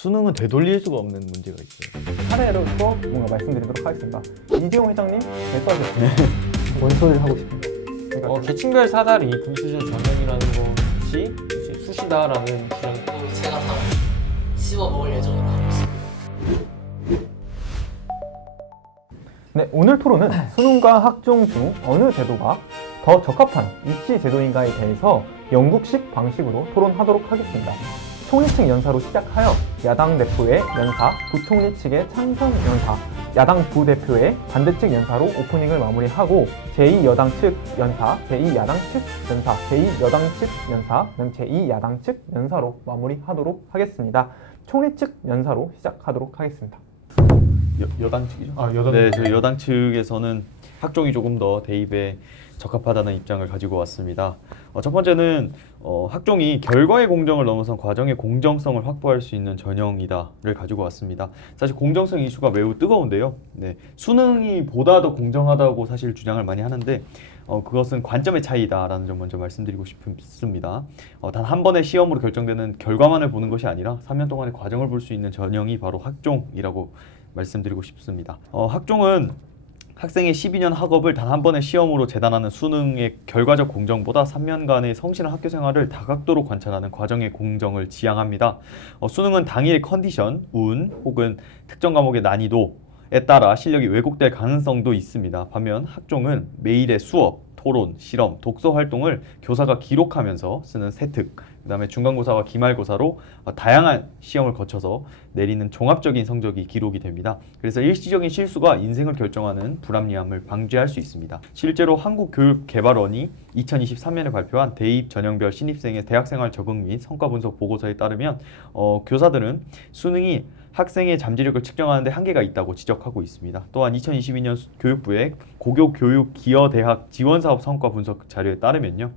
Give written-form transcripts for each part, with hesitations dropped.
수능은 되돌릴 수가 없는 문제가 있어요. 사례로 또 뭔가 말씀드리도록 하겠습니다. 이재용 회장님 대수하셨어요. 뭔 소리를 하고 싶은데? 계층별 사다리 분수전 전형이라는 것이 이제 수시다라는 그런 제가 다 씹어 먹을 예정으로 하고 있습니다. 네, 오늘 토론은 수능과 학종 중 어느 제도가 더 적합한 입시 제도인가에 대해서 영국식 방식으로 토론하도록 하겠습니다. 총리 측 연사로 시작하여 야당 대표의 연사, 부총리 측의 찬성 연사, 야당 부대표의 반대 측 연사로 오프닝을 마무리하고 제2여당 측 연사, 제2야당 측 연사, 제2여당 측 연사, 그다음 제2야당 측 연사로 마무리하도록 하겠습니다. 총리 측 연사로 시작하도록 하겠습니다. 여당 측이죠? 여당. 네, 저희 여당 측에서는 학종이 조금 더 대입에 적합하다는 입장을 가지고 왔습니다. 첫 번째는 학종이 결과의 공정을 넘어선 과정의 공정성을 확보할 수 있는 전형이다를 가지고 왔습니다. 사실 공정성 이슈가 매우 뜨거운데요. 네, 수능이 보다 더 공정하다고 사실 주장을 많이 하는데 그것은 관점의 차이다라는 점 먼저 말씀드리고 싶습니다. 단 한 번의 시험으로 결정되는 결과만을 보는 것이 아니라 3년 동안의 과정을 볼 수 있는 전형이 바로 학종이라고 말씀드리고 싶습니다. 학종은 학생의 12년 학업을 단 한 번의 시험으로 재단하는 수능의 결과적 공정보다 3년간의 성실한 학교 생활을 다각도로 관찰하는 과정의 공정을 지향합니다. 수능은 당일의 컨디션, 운 혹은 특정 과목의 난이도에 따라 실력이 왜곡될 가능성도 있습니다. 반면 학종은 매일의 수업, 토론, 실험, 독서 활동을 교사가 기록하면서 쓰는 세특, 그다음에 중간고사와 기말고사로 다양한 시험을 거쳐서 내리는 종합적인 성적이 기록이 됩니다. 그래서 일시적인 실수가 인생을 결정하는 불합리함을 방지할 수 있습니다. 실제로 한국교육개발원이 2023년에 발표한 대입 전형별 신입생의 대학생활 적응 및 성과 분석 보고서에 따르면 교사들은 수능이 학생의 잠재력을 측정하는 데 한계가 있다고 지적하고 있습니다. 또한 2022년 교육부의 고교교육기여대학 지원사업 성과 분석 자료에 따르면요,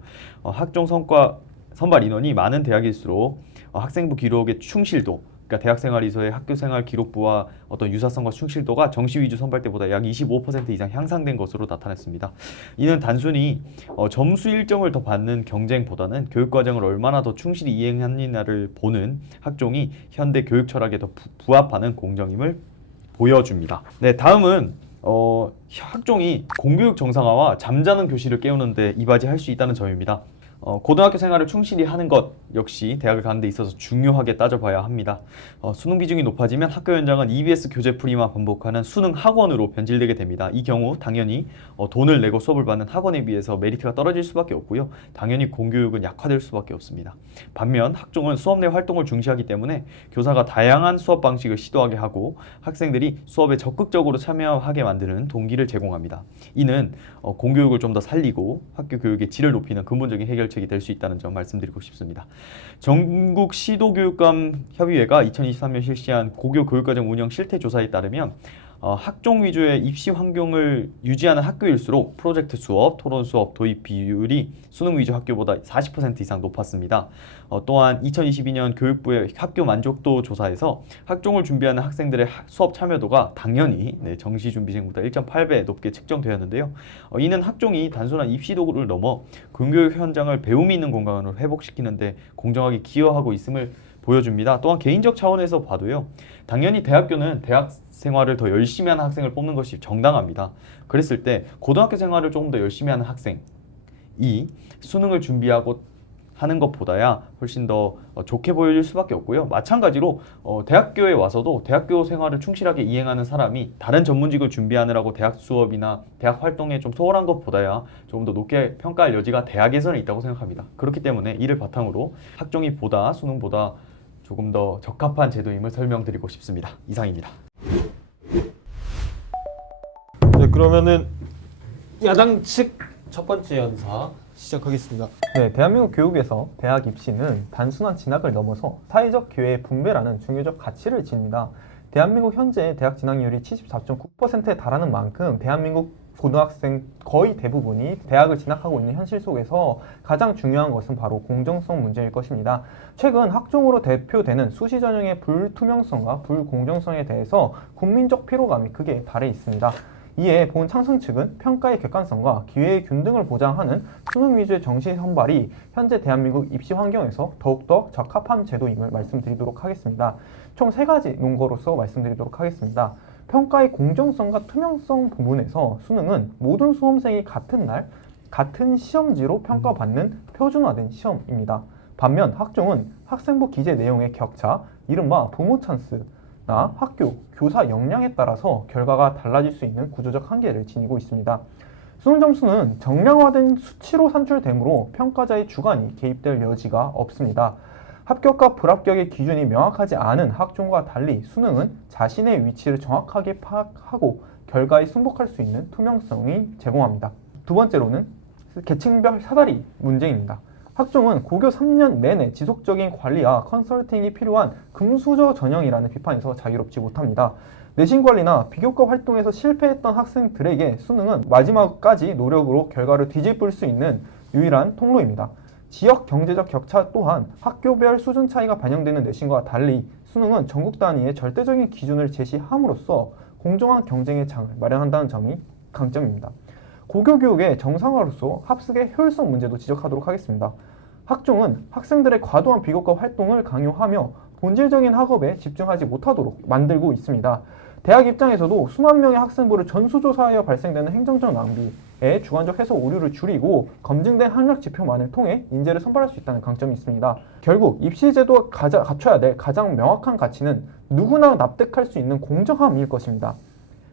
학종 성과 선발 인원이 많은 대학일수록 학생부 기록의 충실도, 그러니까 대학생활이서의 학교생활 기록부와 어떤 유사성과 충실도가 정시 위주 선발 때보다 약 25% 이상 향상된 것으로 나타났습니다. 이는 단순히 점수 일정을 더 받는 경쟁보다는 교육과정을 얼마나 더 충실히 이행하느냐를 보는 학종이 현대 교육 철학에 더 부합하는 공정임을 보여줍니다. 네, 다음은 학종이 공교육 정상화와 잠자는 교실을 깨우는 데 이바지할 수 있다는 점입니다. 고등학교 생활을 충실히 하는 것 역시 대학을 가는 데 있어서 중요하게 따져봐야 합니다. 수능 비중이 높아지면 학교 현장은 EBS 교재 풀이만 반복하는 수능 학원으로 변질되게 됩니다. 이 경우 당연히 돈을 내고 수업을 받는 학원에 비해서 메리트가 떨어질 수밖에 없고요. 당연히 공교육은 약화될 수밖에 없습니다. 반면 학종은 수업 내 활동을 중시하기 때문에 교사가 다양한 수업 방식을 시도하게 하고 학생들이 수업에 적극적으로 참여하게 만드는 동기를 제공합니다. 이는 공교육을 좀 더 살리고 학교 교육의 질을 높이는 근본적인 해결책이 될 수 있다는 점 말씀드리고 싶습니다. 전국 시도교육감 협의회가 2023년 실시한 고교 교육과정 운영 실태조사에 따르면 학종 위주의 입시 환경을 유지하는 학교일수록 프로젝트 수업, 토론 수업 도입 비율이 수능 위주 학교보다 40% 이상 높았습니다. 또한 2022년 교육부의 학교 만족도 조사에서 학종을 준비하는 학생들의 수업 참여도가 당연히 정시 준비생보다 1.8배 높게 측정되었는데요. 이는 학종이 단순한 입시 도구를 넘어 공교육 현장을 배움이 있는 공간으로 회복시키는 데 공정하게 기여하고 있음을 보여줍니다. 또한 개인적 차원에서 봐도요, 당연히 대학교는 대학 생활을 더 열심히 하는 학생을 뽑는 것이 정당합니다. 그랬을 때 고등학교 생활을 조금 더 열심히 하는 학생이 수능을 준비하고 하는 것보다야 훨씬 더 좋게 보여질 수밖에 없고요. 마찬가지로 대학교에 와서도 대학교 생활을 충실하게 이행하는 사람이 다른 전문직을 준비하느라고 대학 수업이나 대학 활동에 좀 소홀한 것보다야 조금 더 높게 평가할 여지가 대학에서는 있다고 생각합니다. 그렇기 때문에 이를 바탕으로 학종이 수능보다 조금 더 적합한 제도임을 설명드리고 싶습니다. 이상입니다. 네, 그러면은 야당 측 첫 번째 연사 시작하겠습니다. 네, 대한민국 교육에서 대학 입시는 단순한 진학을 넘어서 사회적 기회의 분배라는 중요적 가치를 지닙니다. 대한민국 현재 대학 진학률이 74.9%에 달하는 만큼 대한민국 고등학생 거의 대부분이 대학을 진학하고 있는 현실 속에서 가장 중요한 것은 바로 공정성 문제일 것입니다. 최근 학종으로 대표되는 수시 전형의 불투명성과 불공정성에 대해서 국민적 피로감이 크게 달해 있습니다. 이에 본 창승 측은 평가의 객관성과 기회의 균등을 보장하는 수능 위주의 정시 선발이 현재 대한민국 입시 환경에서 더욱더 적합한 제도임을 말씀드리도록 하겠습니다. 총 3가지 논거로서 말씀드리도록 하겠습니다. 평가의 공정성과 투명성 부분에서 수능은 모든 수험생이 같은 날, 같은 시험지로 평가받는 표준화된 시험입니다. 반면 학종은 학생부 기재 내용의 격차, 이른바 부모 찬스나 학교, 교사 역량에 따라서 결과가 달라질 수 있는 구조적 한계를 지니고 있습니다. 수능 점수는 정량화된 수치로 산출되므로 평가자의 주관이 개입될 여지가 없습니다. 합격과 불합격의 기준이 명확하지 않은 학종과 달리 수능은 자신의 위치를 정확하게 파악하고 결과에 승복할 수 있는 투명성이 제공합니다. 두 번째로는 계층별 사다리 문제입니다. 학종은 고교 3년 내내 지속적인 관리와 컨설팅이 필요한 금수저 전형이라는 비판에서 자유롭지 못합니다. 내신 관리나 비교과 활동에서 실패했던 학생들에게 수능은 마지막까지 노력으로 결과를 뒤집을 수 있는 유일한 통로입니다. 지역 경제적 격차 또한 학교별 수준 차이가 반영되는 내신과 달리 수능은 전국 단위의 절대적인 기준을 제시함으로써 공정한 경쟁의 장을 마련한다는 점이 강점입니다. 고교 교육의 정상화로서 합숙의 효율성 문제도 지적하도록 하겠습니다. 학종은 학생들의 과도한 비교과 활동을 강요하며 본질적인 학업에 집중하지 못하도록 만들고 있습니다. 대학 입장에서도 수만 명의 학생부를 전수조사하여 발생되는 행정적 낭비에 주관적 해석 오류를 줄이고 검증된 학력 지표만을 통해 인재를 선발할 수 있다는 강점이 있습니다. 결국 입시 제도가 갖춰야 될 가장 명확한 가치는 누구나 납득할 수 있는 공정함일 것입니다.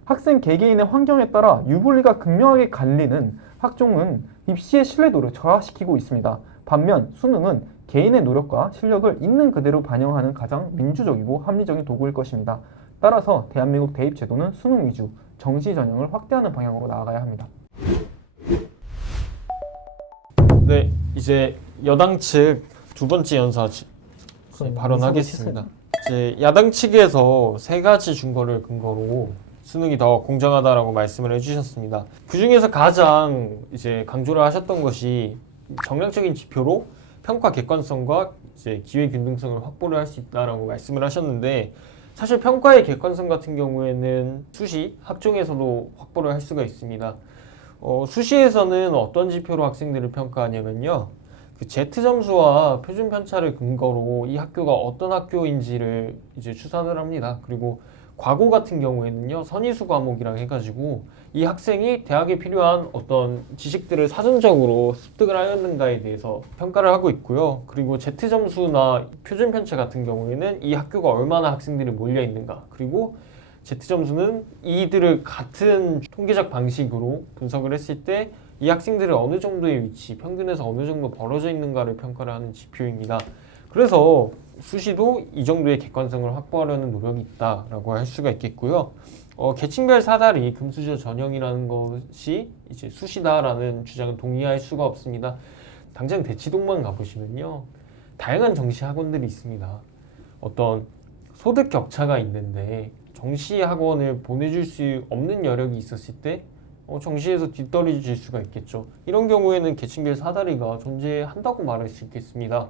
학생 개개인의 환경에 따라 유불리가 극명하게 갈리는 학종은 입시의 신뢰도를 저하시키고 있습니다. 반면 수능은 개인의 노력과 실력을 있는 그대로 반영하는 가장 민주적이고 합리적인 도구일 것입니다. 따라서 대한민국 대입제도는 수능 위주, 정시 전형을 확대하는 방향으로 나아가야 합니다. 네, 이제 여당 측 두 번째 연사 발언하겠습니다. 이제 야당 측에서 3가지 준거를 근거로 수능이 더 공정하다라고 말씀을 해주셨습니다. 그 중에서 가장 이제 강조를 하셨던 것이 정량적인 지표로 평가 객관성과 이제 기회 균등성을 확보를 할 수 있다라고 말씀을 하셨는데, 사실 평가의 객관성 같은 경우에는 수시, 학종에서도 확보를 할 수가 있습니다. 수시에서는 어떤 지표로 학생들을 평가하냐면요, 그 Z점수와 표준 편차를 근거로 이 학교가 어떤 학교인지를 이제 추산을 합니다. 그리고 과고 같은 경우에는요, 선의수 과목이랑 해가지고 이 학생이 대학에 필요한 어떤 지식들을 사전적으로 습득을 하였는가에 대해서 평가를 하고 있고요. 그리고 Z점수나 표준 편차 같은 경우에는 이 학교가 얼마나 학생들이 몰려 있는가, 그리고 Z점수는 이들을 같은 통계적 방식으로 분석을 했을 때 이 학생들이 어느 정도의 위치, 평균에서 어느 정도 벌어져 있는가를 평가를 하는 지표입니다. 그래서 수시도 이 정도의 객관성을 확보하려는 노력이 있다라고 할 수가 있겠고요. 계층별 사다리 금수저 전형이라는 것이 이제 수시다라는 주장은 동의할 수가 없습니다. 당장 대치동만 가보시면요, 다양한 정시 학원들이 있습니다. 어떤 소득 격차가 있는데 정시 학원을 보내줄 수 없는 여력이 있었을 때 정시에서 뒤떨어질 수가 있겠죠. 이런 경우에는 계층별 사다리가 존재한다고 말할 수 있겠습니다.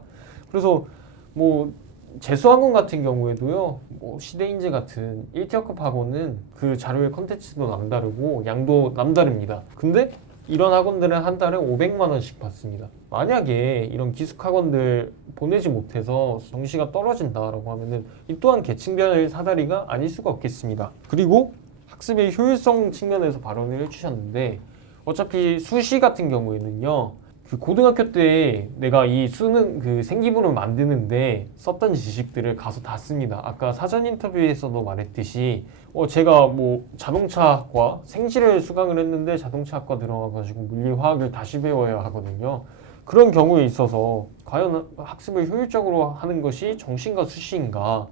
그래서 뭐 재수학원 같은 경우에도요, 뭐 시대인재 같은 1티어급 학원은 그 자료의 컨텐츠도 남다르고 양도 남다릅니다. 근데 이런 학원들은 한 달에 500만 원씩 받습니다. 만약에 이런 기숙학원들 보내지 못해서 정시가 떨어진다라고 하면은 이 또한 계층별 사다리가 아닐 수가 없겠습니다. 그리고 학습의 효율성 측면에서 발언을 해주셨는데, 어차피 수시 같은 경우에는요, 그 고등학교 때 내가 이 수능 그 생기부를 만드는데 썼던 지식들을 가서 다 씁니다. 아까 사전 인터뷰에서도 말했듯이 제가 뭐 자동차학과 생시를 수강을 했는데 자동차학과 들어가가지고 물리화학을 다시 배워야 하거든요. 그런 경우에 있어서 과연 학습을 효율적으로 하는 것이 정시인가 수시인가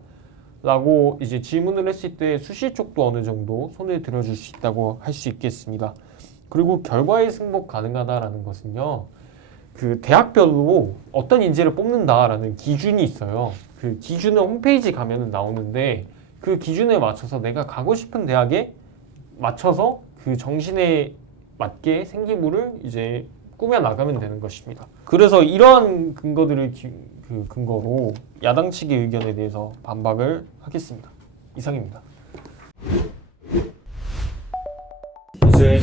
라고 이제 질문을 했을 때 수시 쪽도 어느 정도 손을 들어줄 수 있다고 할 수 있겠습니다. 그리고 결과에 승복 가능하다라는 것은요, 그 대학별로 어떤 인재를 뽑는다라는 기준이 있어요. 그 기준은 홈페이지 가면은 나오는데, 그 기준에 맞춰서 내가 가고 싶은 대학에 맞춰서 그 정신에 맞게 생기부를 이제 꾸며 나가면 되는 것입니다. 그래서 이러한 근거들을 그 근거로 야당 측의 의견에 대해서 반박을 하겠습니다. 이상입니다. 이제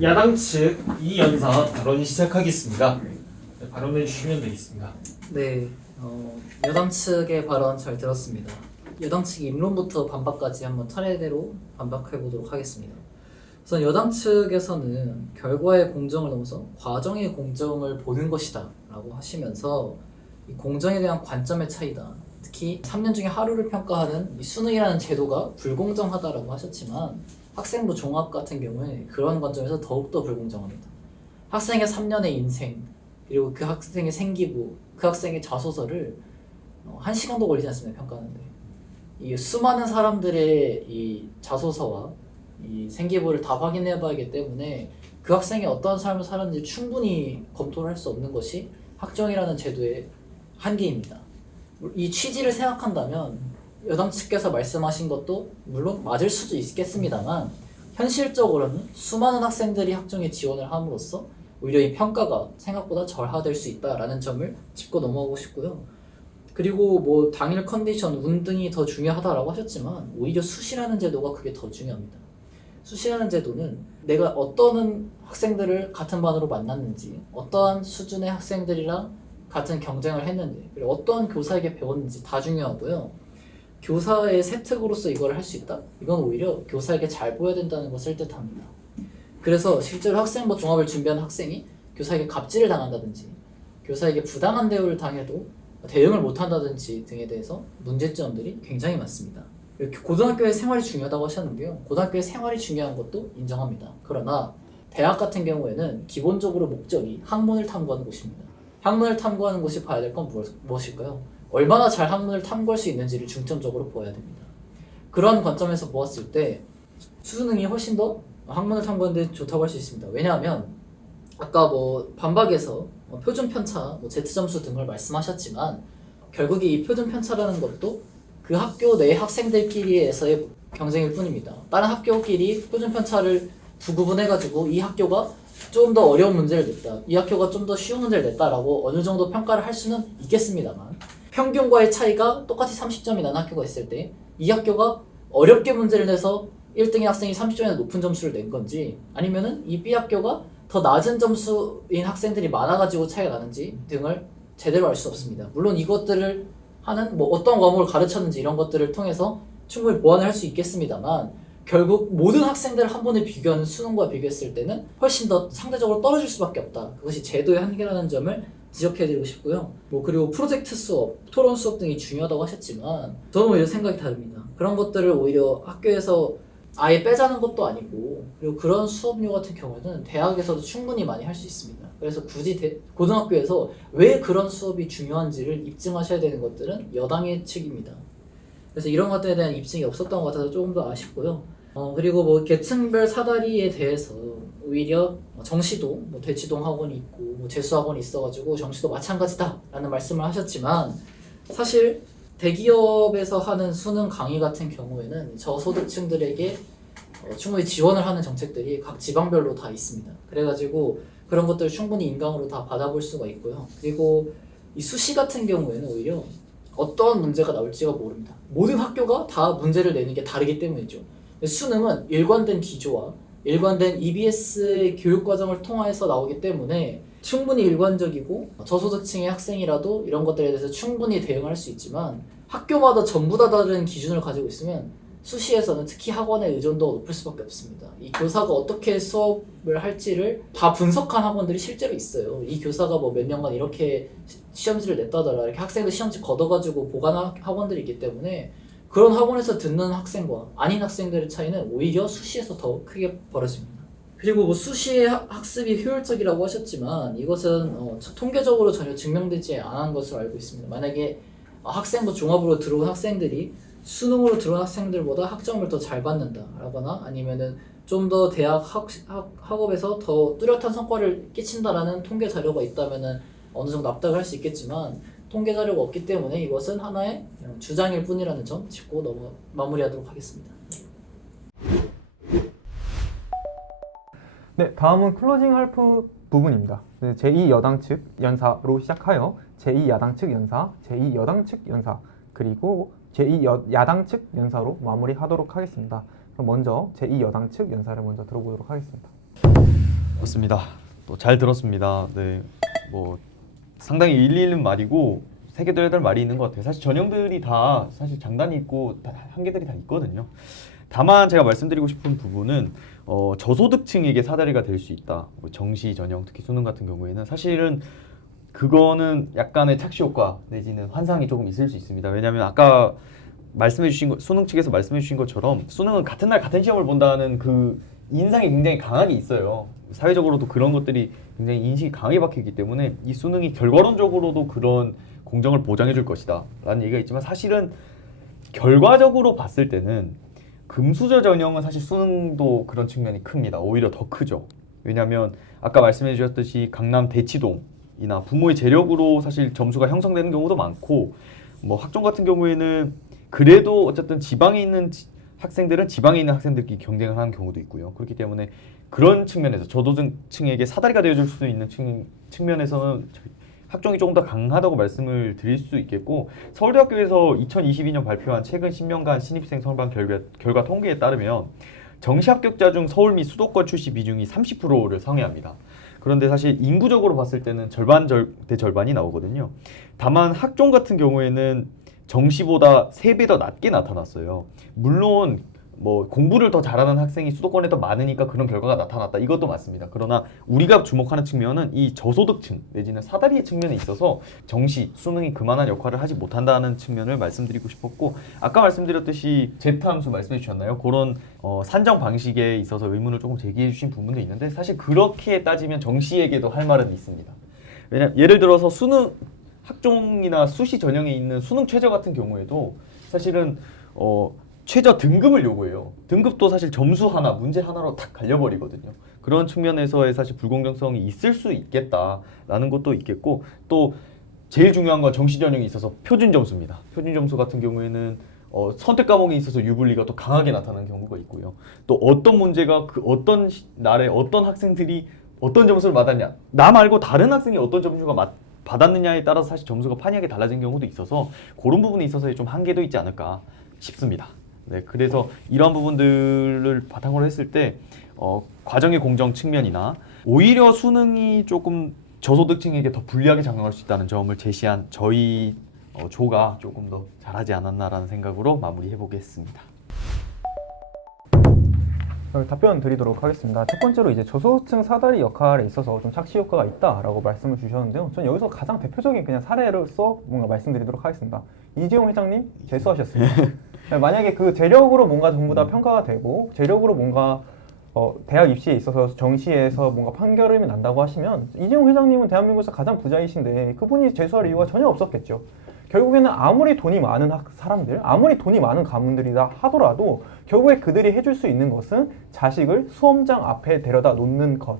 야당 측 이 연사 발언 시작하겠습니다. 네, 발언해 주시면 되겠습니다. 네, 여당 측의 발언 잘 들었습니다. 여당 측의 입론부터 반박까지 한번 차례대로 반박해 보도록 하겠습니다. 우선 여당 측에서는 결과의 공정을 넘어서 과정의 공정을 보는 것이다 라고 하시면서 이 공정에 대한 관점의 차이다, 특히 3년 중에 하루를 평가하는 이 수능이라는 제도가 불공정하다라고 하셨지만 학생부 종합 같은 경우에 그런 관점에서 더욱더 불공정합니다. 학생의 3년의 인생, 그리고 그 학생의 생기부, 그 학생의 자소서를 1시간도 걸리지 않습니다, 평가하는데. 이 수많은 사람들의 이 자소서와 이 생기부를 다 확인해 봐야하기 때문에 그 학생이 어떤 삶을 살았는지 충분히 검토를 할 수 없는 것이 학종이라는 제도의 한계입니다. 이 취지를 생각한다면 여당 측께서 말씀하신 것도 물론 맞을 수도 있겠습니다만 현실적으로는 수많은 학생들이 학종에 지원을 함으로써 오히려 이 평가가 생각보다 절하될 수 있다라는 점을 짚고 넘어가고 싶고요. 그리고 뭐 당일 컨디션, 운 등이 더 중요하다라고 하셨지만 오히려 수시라는 제도가 그게 더 중요합니다. 수시라는 제도는 내가 어떤 학생들을 같은 반으로 만났는지, 어떠한 수준의 학생들이랑 같은 경쟁을 했는지, 그리고 어떠한 교사에게 배웠는지 다 중요하고요. 교사의 세특으로서 이걸 할 수 있다? 이건 오히려 교사에게 잘 보여야 된다는 것을 뜻합니다. 그래서 실제로 학생부 종합을 준비한 학생이 교사에게 갑질을 당한다든지 교사에게 부당한 대우를 당해도 대응을 못한다든지 등에 대해서 문제점들이 굉장히 많습니다. 고등학교의 생활이 중요하다고 하셨는데요. 고등학교의 생활이 중요한 것도 인정합니다. 그러나 대학 같은 경우에는 기본적으로 목적이 학문을 탐구하는 곳입니다. 학문을 탐구하는 곳이 봐야 될 건 무엇일까요? 얼마나 잘 학문을 탐구할 수 있는지를 중점적으로 보아야 됩니다. 그런 관점에서 보았을 때 수능이 훨씬 더 학문을 탐구하는 데 좋다고 할 수 있습니다. 왜냐하면 아까 뭐 반박에서 표준 편차, Z점수 등을 말씀하셨지만 결국에 이 표준 편차라는 것도 그 학교 내 학생들끼리에서의 경쟁일 뿐입니다. 다른 학교끼리 표준 편차를 구분해가지고 이 학교가 좀 더 어려운 문제를 냈다, 이 학교가 좀 더 쉬운 문제를 냈다라고 어느 정도 평가를 할 수는 있겠습니다만 평균과의 차이가 똑같이 30점이 나는 학교가 있을 때 이 학교가 어렵게 문제를 내서 1등의 학생이 30점이나 높은 점수를 낸 건지 아니면은 이 B 학교가 더 낮은 점수인 학생들이 많아가지고 차이가 나는지 등을 제대로 알 수 없습니다. 물론 이것들을 하는 뭐 어떤 과목을 가르쳤는지 이런 것들을 통해서 충분히 보완을 할 수 있겠습니다만 결국 모든 학생들을 한 번에 비교하는 수능과 비교했을 때는 훨씬 더 상대적으로 떨어질 수밖에 없다. 그것이 제도의 한계라는 점을 지적해드리고 싶고요. 뭐 그리고 프로젝트 수업, 토론 수업 등이 중요하다고 하셨지만 저는 오히려 생각이 다릅니다. 그런 것들을 오히려 학교에서 아예 빼자는 것도 아니고 그리고 그런 수업료 같은 경우에는 대학에서도 충분히 많이 할 수 있습니다. 그래서 굳이 고등학교에서 왜 그런 수업이 중요한지를 입증하셔야 되는 것들은 여당의 측입니다. 그래서 이런 것들에 대한 입증이 없었던 것 같아서 조금 더 아쉽고요. 그리고 뭐 계층별 사다리에 대해서 오히려 정시도 뭐 대치동 학원이 있고 뭐 재수 학원이 있어가지고 정시도 마찬가지다라는 말씀을 하셨지만 사실 대기업에서 하는 수능 강의 같은 경우에는 저소득층들에게 충분히 지원을 하는 정책들이 각 지방별로 다 있습니다. 그래가지고 그런 것들을 충분히 인강으로 다 받아볼 수가 있고요. 그리고 이 수시 같은 경우에는 오히려 어떤 문제가 나올지가 모릅니다. 모든 학교가 다 문제를 내는 게 다르기 때문이죠. 수능은 일관된 기조와 일관된 EBS의 교육과정을 통해서 나오기 때문에 충분히 일관적이고 저소득층의 학생이라도 이런 것들에 대해서 충분히 대응할 수 있지만 학교마다 전부 다 다른 기준을 가지고 있으면 수시에서는 특히 학원의 의존도가 높을 수밖에 없습니다. 이 교사가 어떻게 수업을 할지를 다 분석한 학원들이 실제로 있어요. 이 교사가 뭐 몇 년간 이렇게 시험지를 냈다더라, 이렇게 학생들 시험지 걷어가지고 보관한 학원들이 있기 때문에 그런 학원에서 듣는 학생과 아닌 학생들의 차이는 오히려 수시에서 더 크게 벌어집니다. 그리고 뭐 수시의 학습이 효율적이라고 하셨지만 이것은 통계적으로 전혀 증명되지 않은 것으로 알고 있습니다. 만약에 학생부 종합으로 들어온 학생들이 수능으로 들어온 학생들보다 학점을 더 잘 받는다라거나 아니면은 좀 더 대학 학업에서 더 뚜렷한 성과를 끼친다라는 통계 자료가 있다면은 어느 정도 납득을 할 수 있겠지만 통계 자료가 없기 때문에 이것은 하나의 주장일 뿐이라는 점 짚고 마무리하도록 하겠습니다. 네, 다음은 클로징 할프 부분입니다. 네, 제2여당 측 연사로 시작하여 제2야당 측 연사, 제2여당 측 연사, 그리고 제2야당 측 연사로 마무리하도록 하겠습니다. 그럼 먼저 제2여당 측 연사를 먼저 들어보도록 하겠습니다. 맞습니다. 또 잘 들었습니다. 네, 뭐 상당히 일리 있는 말이고 새겨들어야 될 말이 있는 것 같아요. 사실 전형들이 다 사실 장단이 있고 한계들이 다 있거든요. 다만 제가 말씀드리고 싶은 부분은 저소득층에게 사다리가 될 수 있다. 뭐 정시 전형, 특히 수능 같은 경우에는 사실은 그거는 약간의 착시 효과 내지는 환상이 조금 있을 수 있습니다. 왜냐하면 아까 말씀해주신 거, 수능 측에서 말씀해주신 것처럼 수능은 같은 날 같은 시험을 본다는 그 인상이 굉장히 강하게 있어요. 사회적으로도 그런 것들이 굉장히 인식이 강하게 박히기 때문에 이 수능이 결과론적으로도 그런 공정을 보장해 줄 것이다 라는 얘기가 있지만 사실은 결과적으로 봤을 때는 금수저 전형은 사실 수능도 그런 측면이 큽니다. 오히려 더 크죠. 왜냐하면 아까 말씀해 주셨듯이 강남 대치동이나 부모의 재력으로 사실 점수가 형성되는 경우도 많고 뭐 학종 같은 경우에는 그래도 어쨌든 지방에 있는 학생들은 지방에 있는 학생들끼리 경쟁을 하는 경우도 있고요. 그렇기 때문에 그런 측면에서 저소득층에게 사다리가 되어줄 수 있는 측면에서는 학종이 조금 더 강하다고 말씀을 드릴 수 있겠고 서울대학교에서 2022년 발표한 최근 10년간 신입생 선발 결과 통계에 따르면 정시 합격자 중 서울 및 수도권 출시 비중이 30%를 상회합니다. 그런데 사실 인구적으로 봤을 때는 절반 대 절반이 나오거든요. 다만 학종 같은 경우에는 정시보다 3배 더 낮게 나타났어요. 물론 뭐 공부를 더 잘하는 학생이 수도권에 더 많으니까 그런 결과가 나타났다. 이것도 맞습니다. 그러나 우리가 주목하는 측면은 이 저소득층 내지는 사다리의 측면에 있어서 정시, 수능이 그만한 역할을 하지 못한다는 측면을 말씀드리고 싶었고 아까 말씀드렸듯이 제트함수 말씀해 주셨나요? 그런 산정 방식에 있어서 의문을 조금 제기해 주신 부분도 있는데 사실 그렇게 따지면 정시에게도 할 말은 있습니다. 왜냐면 예를 들어서 수능 학종이나 수시 전형에 있는 수능 최저 같은 경우에도 사실은 최저 등급을 요구해요. 등급도 사실 점수 하나, 문제 하나로 탁 갈려버리거든요. 그런 측면에서의 사실 불공정성이 있을 수 있겠다라는 것도 있겠고 또 제일 중요한 건 정시 전형에 있어서 표준 점수입니다. 표준 점수 같은 경우에는 선택 과목에 있어서 유불리가 또 강하게 나타나는 경우가 있고요. 또 어떤 문제가 그 어떤 날에 어떤 학생들이 어떤 점수를 받았냐, 나 말고 다른 학생이 어떤 점수가 받았느냐에 따라서 사실 점수가 판이하게 달라진 경우도 있어서 그런 부분에 있어서의 좀 한계도 있지 않을까 싶습니다. 네, 그래서 이러한 부분들을 바탕으로 했을 때 과정의 공정 측면이나 오히려 수능이 조금 저소득층에게 더 불리하게 작용할 수 있다는 점을 제시한 저희 조가 조금 더 잘하지 않았나라는 생각으로 마무리해 보겠습니다. 답변 드리도록 하겠습니다. 첫 번째로 이제 저소득층 사다리 역할에 있어서 좀 착시 효과가 있다라고 말씀을 주셨는데요. 저는 여기서 가장 대표적인 그냥 사례로서 뭔가 말씀드리도록 하겠습니다. 이재용 회장님 재수하셨습니다. 만약에 그 재력으로 뭔가 전부 다 평가가 되고 재력으로 뭔가 대학 입시에 있어서 정시에서 뭔가 판결음이 난다고 하시면 이재용 회장님은 대한민국에서 가장 부자이신데 그분이 재수할 이유가 전혀 없었겠죠. 결국에는 아무리 돈이 많은 사람들, 아무리 돈이 많은 가문들이다 하더라도 결국에 그들이 해줄 수 있는 것은 자식을 수험장 앞에 데려다 놓는 것.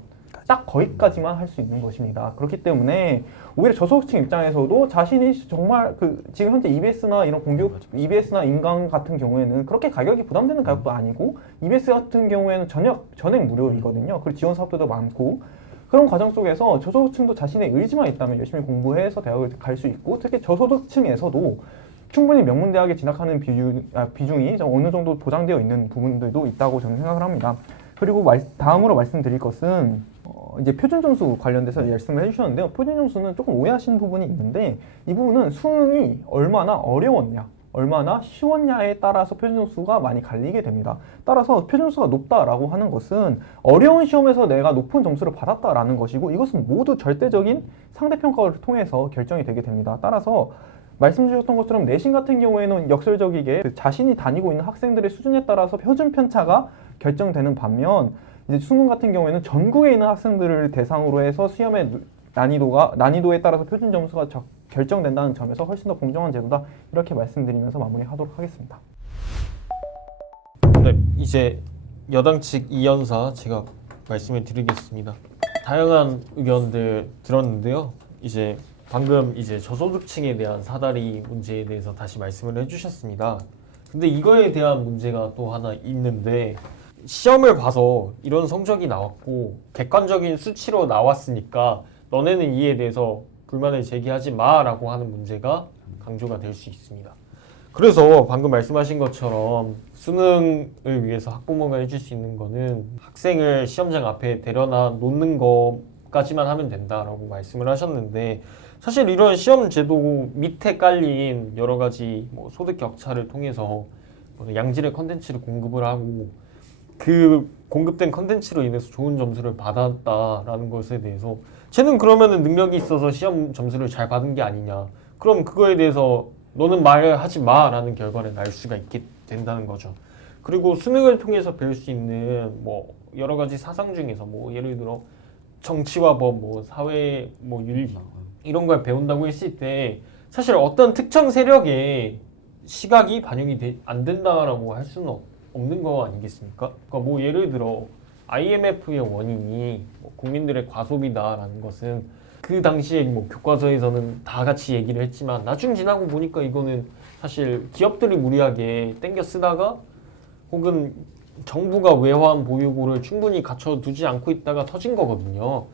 딱 거기까지만 할 수 있는 것입니다. 그렇기 때문에 오히려 저소득층 입장에서도 자신이 정말 지금 현재 EBS나 이런 공교육, EBS나 인강 같은 경우에는 그렇게 가격이 부담되는 가격도 아니고 EBS 같은 경우에는 전액 무료이거든요. 그리고 지원 사업들도 많고 그런 과정 속에서 저소득층도 자신의 의지만 있다면 열심히 공부해서 대학을 갈 수 있고 특히 저소득층에서도 충분히 명문대학에 진학하는 비중이 어느 정도 보장되어 있는 부분들도 있다고 저는 생각을 합니다. 그리고 다음으로 말씀드릴 것은 이제 표준 점수 관련돼서 말씀을 해주셨는데요. 표준 점수는 조금 오해하시는 부분이 있는데 이 부분은 수능이 얼마나 어려웠냐, 얼마나 쉬웠냐에 따라서 표준 점수가 많이 갈리게 됩니다. 따라서 표준 점수가 높다라고 하는 것은 어려운 시험에서 내가 높은 점수를 받았다라는 것이고 이것은 모두 절대적인 상대평가를 통해서 결정이 되게 됩니다. 따라서 말씀 주셨던 것처럼 내신 같은 경우에는 역설적이게 자신이 다니고 있는 학생들의 수준에 따라서 표준 편차가 결정되는 반면 이제 수능 같은 경우에는 전국에 있는 학생들을 대상으로 해서 시험의 난이도에 따라서 표준 점수가 결정된다는 점에서 훨씬 더 공정한 제도다 이렇게 말씀드리면서 마무리하도록 하겠습니다. 네, 이제 여당 측 이연사 제가 말씀을 드리겠습니다. 다양한 의견들 들었는데요. 이제 방금 이제 저소득층에 대한 사다리 문제에 대해서 다시 말씀을 해주셨습니다. 근데 이거에 대한 문제가 또 하나 있는데 시험을 봐서 이런 성적이 나왔고 객관적인 수치로 나왔으니까 너네는 이에 대해서 불만을 제기하지 마라고 하는 문제가 강조가 될 수 있습니다. 그래서 방금 말씀하신 것처럼 수능을 위해서 학부모가 해줄 수 있는 거는 학생을 시험장 앞에 데려다 놓는 것까지만 하면 된다라고 말씀을 하셨는데, 사실 이런 시험 제도 밑에 깔린 여러 가지 뭐 소득 격차를 통해서 뭐 양질의 컨텐츠를 공급을 하고 그 공급된 컨텐츠로 인해서 좋은 점수를 받았다라는 것에 대해서 쟤는 그러면은 능력이 있어서 시험 점수를 잘 받은 게 아니냐, 그럼 그거에 대해서 너는 말하지 마라는 결과를 날 수가 있게 된다는 거죠. 그리고 수능을 통해서 배울 수 있는 뭐 여러 가지 사상 중에서 뭐 예를 들어 정치와 법, 뭐 사회, 뭐 윤리 이런 걸 배운다고 했을 때 사실 어떤 특정 세력의 시각이 반영이 안 된다라고 할 수는 없는 거 아니겠습니까? 그러니까 뭐 예를 들어 IMF의 원인이 뭐 국민들의 과소비다라는 것은 그 당시에 뭐 교과서에서는 다 같이 얘기를 했지만 나중 지나고 보니까 이거는 사실 기업들이 무리하게 땡겨 쓰다가 혹은 정부가 외환 보유고를 충분히 갖춰두지 않고 있다가 터진 거거든요.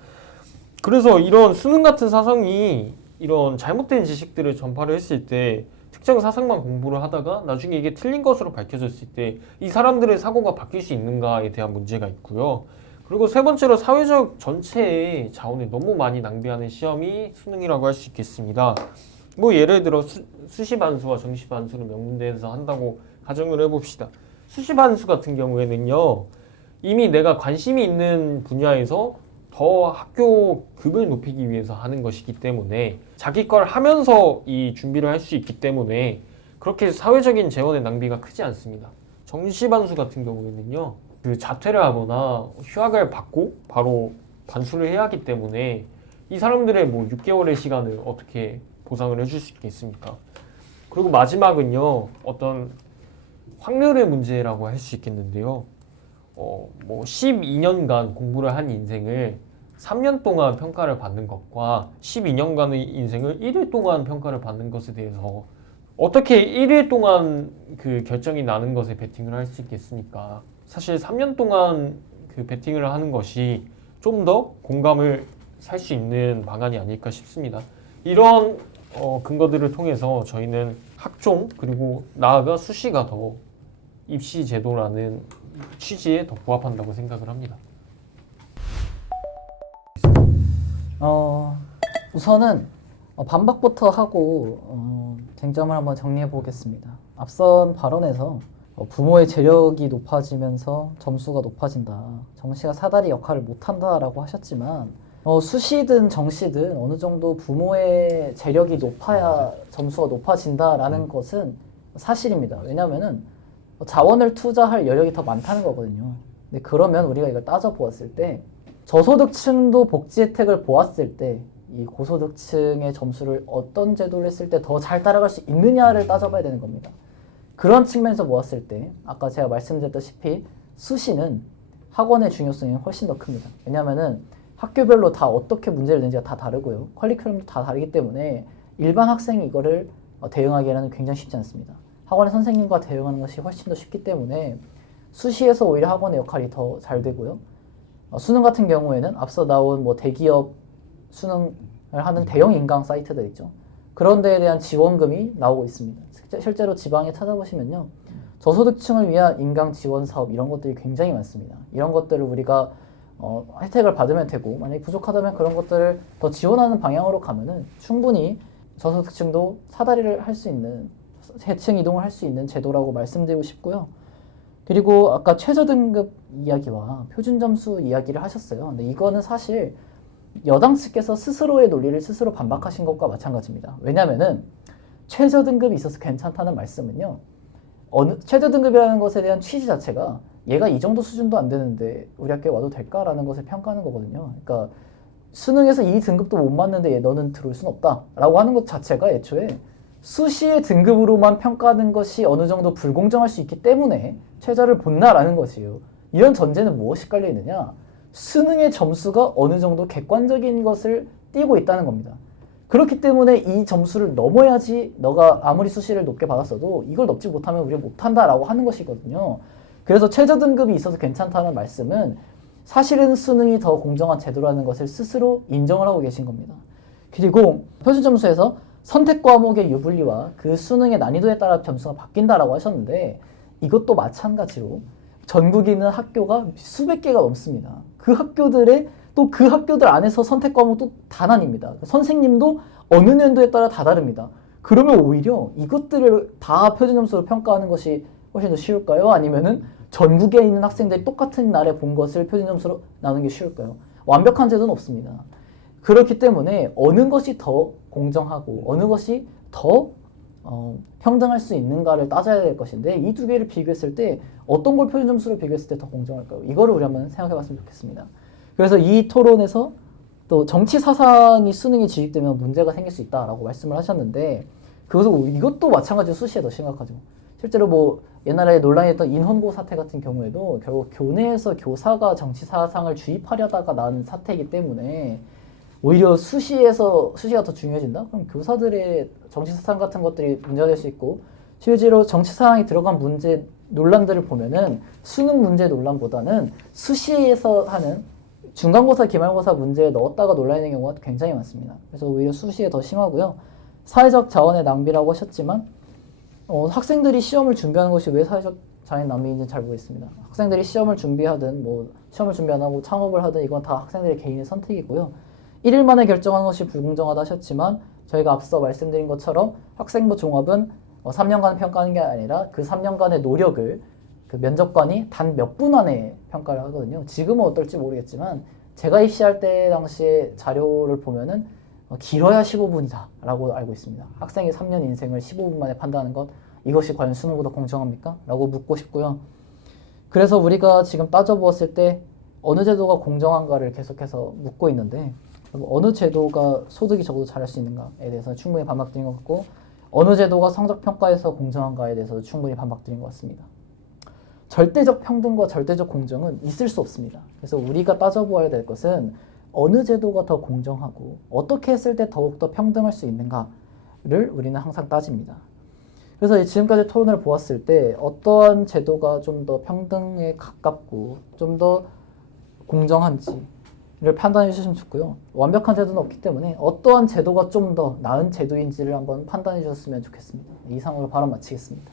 그래서 이런 수능 같은 사상이 이런 잘못된 지식들을 전파를 했을 때 특정 사상만 공부를 하다가 나중에 이게 틀린 것으로 밝혀졌을 때 이 사람들의 사고가 바뀔 수 있는가에 대한 문제가 있고요. 그리고 세 번째로 사회적 전체의 자원을 너무 많이 낭비하는 시험이 수능이라고 할 수 있겠습니다. 뭐 예를 들어 수시 반수와 정시 반수를 명문대에서 한다고 가정을 해봅시다. 수시 반수 같은 경우에는요, 이미 내가 관심이 있는 분야에서 더 학교 급을 높이기 위해서 하는 것이기 때문에 자기 걸 하면서 이 준비를 할 수 있기 때문에 그렇게 사회적인 재원의 낭비가 크지 않습니다. 정시 반수 같은 경우에는요, 그 자퇴를 하거나 휴학을 받고 바로 반수를 해야 하기 때문에 이 사람들의 뭐 6개월의 시간을 어떻게 보상을 해줄 수 있겠습니까? 그리고 마지막은요, 어떤 확률의 문제라고 할 수 있겠는데요. 뭐 12년간 공부를 한 인생을 3년 동안 평가를 받는 것과 12년간의 인생을 1일 동안 평가를 받는 것에 대해서 어떻게 1일 동안 그 결정이 나는 것에 베팅을 할 수 있겠습니까? 사실 3년 동안 그 베팅을 하는 것이 좀 더 공감을 살 수 있는 방안이 아닐까 싶습니다. 이런 근거들을 통해서 저희는 학종 그리고 나아가 수시가 더 입시 제도라는 취지에 더 부합한다고 생각을 합니다. 우선은 반박부터 하고 쟁점을 한번 정리해 보겠습니다. 앞선 발언에서 부모의 재력이 높아지면서 점수가 높아진다, 정시가 사다리 역할을 못한다라고 하셨지만 수시든 정시든 어느 정도 부모의 재력이 높아야 점수가 높아진다라는 것은 사실입니다. 왜냐하면은 자원을 투자할 여력이 더 많다는 거거든요. 근데 그러면 우리가 이걸 따져보았을 때 저소득층도 복지 혜택을 보았을 때 이 고소득층의 점수를 어떤 제도를 했을 때 더 잘 따라갈 수 있느냐를 따져봐야 되는 겁니다. 그런 측면에서 보았을 때 아까 제가 말씀드렸다시피 수시는 학원의 중요성이 훨씬 더 큽니다. 왜냐하면은 학교별로 다 어떻게 문제를 내는지가 다 다르고요. 커리큘럼도 다 다르기 때문에 일반 학생이 이거를 대응하기에는 굉장히 쉽지 않습니다. 학원의 선생님과 대응하는 것이 훨씬 더 쉽기 때문에 수시에서 오히려 학원의 역할이 더 잘 되고요. 수능 같은 경우에는 앞서 나온 뭐 대기업 수능을 하는 대형 인강 사이트들 있죠. 그런 데에 대한 지원금이 나오고 있습니다. 실제로 지방에 찾아보시면요, 저소득층을 위한 인강 지원 사업 이런 것들이 굉장히 많습니다. 이런 것들을 우리가 혜택을 받으면 되고, 만약에 부족하다면 그런 것들을 더 지원하는 방향으로 가면은 충분히 저소득층도 사다리를 할 수 있는, 계층 이동을 할 수 있는 제도라고 말씀드리고 싶고요. 그리고 아까 최저등급 이야기와 표준점수 이야기를 하셨어요. 근데 이거는 사실 여당 측에서 스스로의 논리를 스스로 반박하신 것과 마찬가지입니다. 왜냐면은 최저등급이 있어서 괜찮다는 말씀은요, 최저등급이라는 것에 대한 취지 자체가 얘가 이 정도 수준도 안 되는데 우리 학교에 와도 될까라는 것을 평가하는 거거든요. 그러니까 수능에서 이 등급도 못 맞는데 너는 들어올 순 없다라고 하는 것 자체가 애초에 수시의 등급으로만 평가하는 것이 어느 정도 불공정할 수 있기 때문에 최저를 본다라는 것이에요. 이런 전제는 무엇이 깔려 있느냐? 수능의 점수가 어느 정도 객관적인 것을 띠고 있다는 겁니다. 그렇기 때문에 이 점수를 넘어야지 너가 아무리 수시를 높게 받았어도 이걸 넘지 못하면 우리가 못한다라고 하는 것이거든요. 그래서 최저등급이 있어서 괜찮다는 말씀은 사실은 수능이 더 공정한 제도라는 것을 스스로 인정을 하고 계신 겁니다. 그리고 표준점수에서 선택 과목의 유불리와 그 수능의 난이도에 따라 점수가 바뀐다라고 하셨는데 이것도 마찬가지로 전국에 있는 학교가 수백 개가 넘습니다. 그 학교들의 또 그 학교들 안에서 선택 과목도 다 나뉩니다. 선생님도 어느 년도에 따라 다 다릅니다. 그러면 오히려 이것들을 다 표준 점수로 평가하는 것이 훨씬 더 쉬울까요? 아니면은 전국에 있는 학생들이 똑같은 날에 본 것을 표준 점수로 나누는 게 쉬울까요? 완벽한 제도는 없습니다. 그렇기 때문에 어느 것이 더 공정하고 어느 것이 더 평등할 수 있는가를 따져야 될 것인데 이 두 개를 비교했을 때 어떤 걸 표준 점수로 비교했을 때 더 공정할까요? 이거를 우리 한번 생각해 봤으면 좋겠습니다. 그래서 이 토론에서 또 정치 사상이 수능에 지입되면 문제가 생길 수 있다라고 말씀을 하셨는데 이것도 마찬가지로 수시에 더 심각하죠. 실제로 뭐 옛날에 논란이 됐던 인헌고 사태 같은 경우에도 결국 교내에서 교사가 정치 사상을 주입하려다가 난 사태이기 때문에 오히려 수시가 더 중요해진다? 그럼 교사들의 정치 사상 같은 것들이 문제가 될 수 있고 실제로 정치 사상이 들어간 문제 논란들을 보면은 수능 문제 논란보다는 수시에서 하는 중간고사, 기말고사 문제에 넣었다가 논란이 되는 경우가 굉장히 많습니다. 그래서 오히려 수시에 더 심하고요. 사회적 자원의 낭비라고 하셨지만 학생들이 시험을 준비하는 것이 왜 사회적 자원의 낭비인지는 잘 모르겠습니다. 학생들이 시험을 준비하든 뭐 시험을 준비 안 하고 창업을 하든 이건 다 학생들의 개인의 선택이고요. 1일 만에 결정하는 것이 불공정하다 하셨지만 저희가 앞서 말씀드린 것처럼 학생부 종합은 3년간 평가하는 게 아니라 그 3년간의 노력을 그 면접관이 단 몇 분 안에 평가를 하거든요. 지금은 어떨지 모르겠지만 제가 입시할 때 당시에 자료를 보면은 길어야 15분이다 라고 알고 있습니다. 학생의 3년 인생을 15분 만에 판단하는 것 이것이 과연 수능보다 공정합니까? 라고 묻고 싶고요. 그래서 우리가 지금 따져보았을 때 어느 제도가 공정한가를 계속해서 묻고 있는데 어느 제도가 소득이 적어도 잘할 수 있는가에 대해서 충분히 반박드린 것 같고 어느 제도가 성적평가에서 공정한가에 대해서 충분히 반박드린 것 같습니다. 절대적 평등과 절대적 공정은 있을 수 없습니다. 그래서 우리가 따져보아야 될 것은 어느 제도가 더 공정하고 어떻게 했을 때 더욱더 평등할 수 있는가를 우리는 항상 따집니다. 그래서 지금까지 토론을 보았을 때 어떠한 제도가 좀 더 평등에 가깝고 좀 더 공정한지를 판단해 주시면 좋고요. 완벽한 제도는 없기 때문에 어떠한 제도가 좀 더 나은 제도인지를 한번 판단해 주셨으면 좋겠습니다. 이상으로 발언 마치겠습니다.